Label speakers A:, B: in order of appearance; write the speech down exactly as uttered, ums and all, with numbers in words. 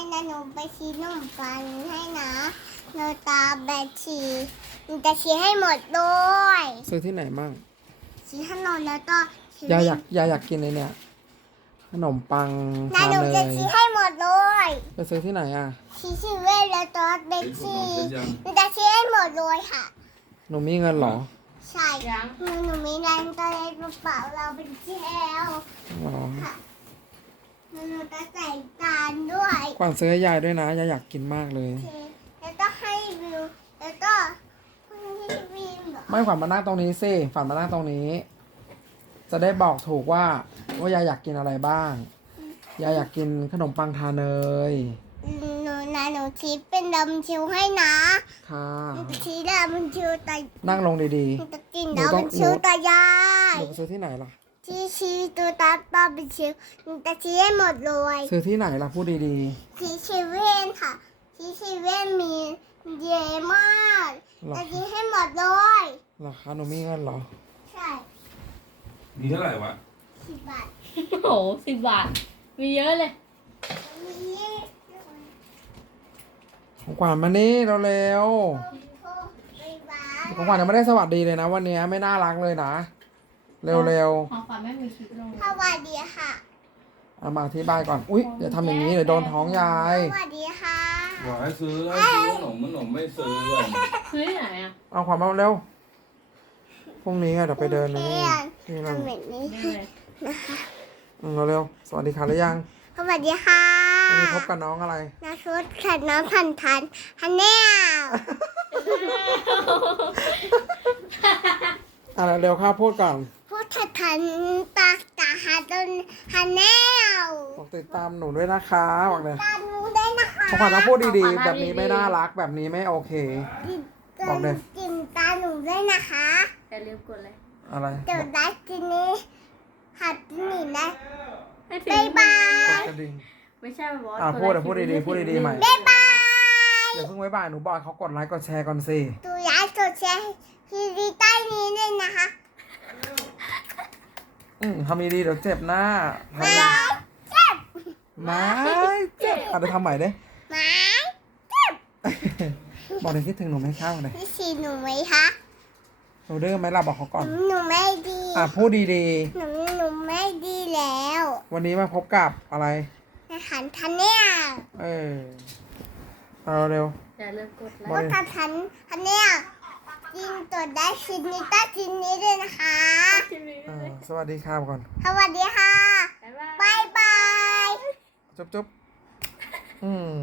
A: นะหนูไปชี้นมปังให้นะหนูตาแบตชีหนูจะชี้ให้หมดด้วย
B: ซื้อที่ไหนมั่ง
A: ชี้ถนนแล้วก็ชี้
B: ยายอยากยายอยากกินไอเนี่ยขนมปัง
A: นะ
B: ทา
A: หนู
B: เน
A: จะ
B: ย
A: ชี้ให้หมดเลย
B: ไปซื้อที่ไหนอ่ะ
A: ชี้ชีเว่นแล้วก็เบตชีหนูจะชี้ให้หมดเลยค่ะ
B: หนูมีเงินเหรอ
A: ใช่หนูหนูมีแรงตอนในกระเป๋าเราเป็นแก้ว
B: หรอ
A: ค่ะหนูหนูจะใส่จานด้วย
B: กวางซื้อให้ยายด้วยนะยายอยากกินมากเลย
A: แล้วก็ให้วิวแล้วก็ให้วิวเหรอ
B: ไม่ขวัญมานั่งตรงนี้สิฝันมานั่งตรงนี้ จะได้บอกถูกว่าว่ายายอยากกินอะไรบ้างยายอยากกินขนมปังทาเนย
A: หนูนะหนูชี้เป็นดำชิวให้นะ
B: ค่ะ
A: หนูชี้ดำชิวแต่
B: นั่งลงดี
A: หนูจะกิน
B: หนูต้อง
A: ดำชิวแต่ยา
B: ๆ
A: ย
B: หนูไปซื้อที่ไหนล่ะ
A: ชี้ชี้ตัวตาตาเป็นชิวหนูจะชี้ให้หมดเลย
B: ซื้อที่ไหนล่ะพูดดี
A: ชี้ชีเว่นค่ะชี้ชีเว่นมีเยอะมาก
B: ๆหรอ
A: จะชี้ให้หมดเลย
B: หรอคะหนูมีเงินเหรอ
A: ใช่
C: มีเท่าไหร่วะ
A: สิบบาท
D: โอ้โหสิบบาท มีเยอะเลย
A: มี
B: ของขวัญมานี่เร็ว
A: โทรไปบ้า
B: ๆของขวัญยังไม่ได้สวัสดีเลยนะวันนี้ไม่น่ารักเลยนะ เร็ว
D: ของขวัญไม่มีคลิปลง
A: สวัสดีค่ะ
B: ๆเอามาที่บ้านก่อนอุ๊ยอย่าทำอย่างนี้เดี๋ยวโดนท้องยาย
A: สวัสดีค่ะ
C: บอกให้ซื้อให้ซื้อขนมขนมไม่ซื้อเลย
D: ซื้อที่ไหนอ่ะ
B: เอาขวัญมาเร็วพรุ่งนี้อะเดี๋ยวไปเดินเลยนี่
A: เพื่อน
B: นี่เรา
A: ทำแบบนี้
D: ได้เลย
A: นะคะ
B: อืมเร็วๆสวัสดีค่ะหรือยัง
A: สวัสดีค่ะ
B: วันนี้พบกับน้องอะไร
A: นาชุดขัดน้ำพันทันฮันเนี่ย
B: อ่ะเร็วๆข้าพูดก่อน
A: พูดถัดทันตากาฮาตนฮันแนว
B: บอกติดตามหนูด้วยนะคะบอกเลย
A: ตามหนูได้นะคะ
B: ของขวัญต้องพูดดีๆ แบบนี้ไม่น่ารักแบบนี้ไม่โอเค บอกเลย
A: กินตาหนูด้วยนะคะ
D: อย่าลืมกดเลย
B: อะไร
A: เดี๋ยวได้กินนี้หัดกินนี่นะ
D: ให้ถึง
A: บ๊ายบาย
B: กดกระดิ่ง
D: ไม่ใช่บอส
B: อ่ะพูดอ่ะพูดดีๆพูดดีๆใหม่
A: บ๊ายบาย
B: เดี๋ยวเพิ่งไว้บ่ายหนูบอกให้เขากดไลค์กดแชร์ก่อนสิ
A: ตัวย้ายกดแชร์ที่ดีใต้นี้ด้วยนะคะ
B: อืมทำดีๆเดี๋ยวเจ็บหน้าทำ
A: ไม้
B: ดี
A: เจ็บ
B: ไม่เจ็บอ่ะเดี๋ยวทำใหม่ดิ
A: ไม้
B: บอกเดี๋ยวคิดถึงหนูไม่เข้าเลย
A: พี่ชีหนูไหมคะ
B: หนูดื้อไหมล่ะบอกเขาก่อน
A: หนูไม่ดี
B: อ่ะพูดดี
A: หนูหนูไม่ดีแล้ว
B: ๆ วันนี้มาพบกับอะไร
A: อาหารทันเนี่ย
B: เออเอาเร็ว
D: อย่าลืมกดไล
B: บอ
A: ก็
B: ย
D: ค์
A: ทันทันทันเนี่ยกินตัวได้ชิ้นนี้ใต้ชิ้นนี้ด้วยนะคะ
B: อ่าสวัสดีครับก่อน
A: สวัสดีค่ะ
D: บ๊ายบาย
A: บ๊ายบาย
B: จุ๊บจุ๊บอืม